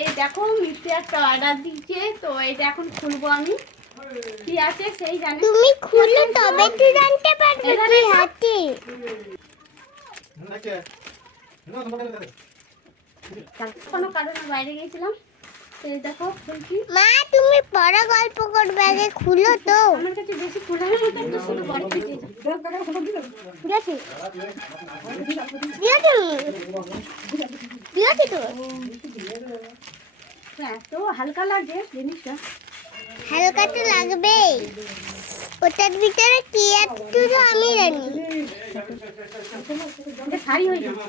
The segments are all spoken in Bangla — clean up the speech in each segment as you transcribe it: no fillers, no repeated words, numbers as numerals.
এই দেখো মিষ্টি একটা অর্ডার দিয়েছে, তো এটা এখন খুলবো আমি। কি আছে সেই জানে। তুমি খুলে তবে তো জানতে পারবে কি হাতে। কোনো কারণে বাইরে গেছিলাম, তো এই দেখো খুলছি। মা তুমি পরে গল্প করবে, আগে খুলো তো। আমার কাছে বেশি খোলার মতো তো শুধু বড় থেকে দিয়েছি দিয়েছি দিয়েছি তো। এত হালকা লাগে জিনিসটা। হালকা তো লাগবে, ওটার ভিতরে কি একটু তো আমি জানি। এটা শাড়ি হয়ে যাবে।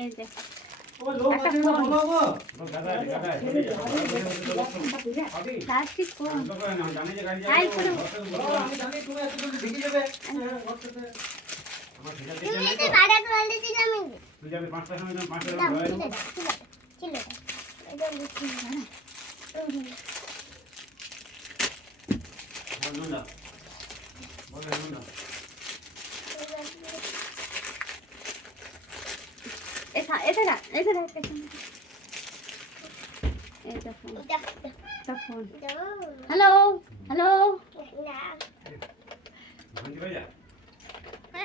এই যে প্লাস্টিক কোন তাই করে তুমি এটা বাড়া করে দিতে যাবে। তুই যাবি 5টার সময় না 5টার দাও, সময় ছিল ছিল এটা লিখি না। বল না বল না এটা এটা না এটা না এটা ফোন এটা ফোন। হ্যালো হ্যালো বন্ধ হয়ে যা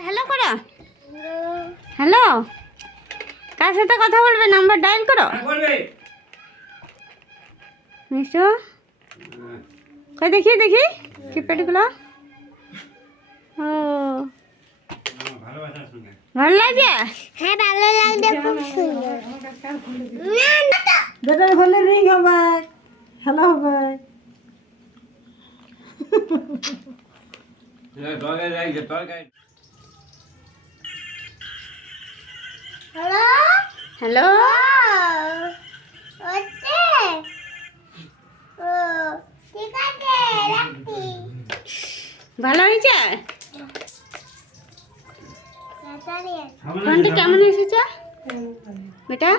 হ্যালো করো। হ্যালো, কার সাথে কথা বলবে? নাম্বার ডায়াল করো। বলবে মিশো কই দেখি দেখি কিপ্যাডগুলো। ও ভালোবাসার সঙ্গে ভালো লাগে। হ্যাঁ ভালো লাগবে, খুব সুন্দর। না না বেটার হলে রিং হবে, খেলা হবে। দরকার যাই যে দরকার হ্যালো হ্যালো ওতে ও ঠিক আছে রাখছি। ভালো হয়েছে? তাড়াতাড়ি ফোনটা কেমন এসেছে বেটা?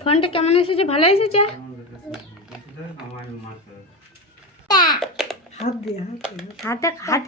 ফোনটা কেমন এসেছে? ভালো এসেছে? আমার মাছ তা হাত দিয়ে হাত দিয়ে হাতে হাত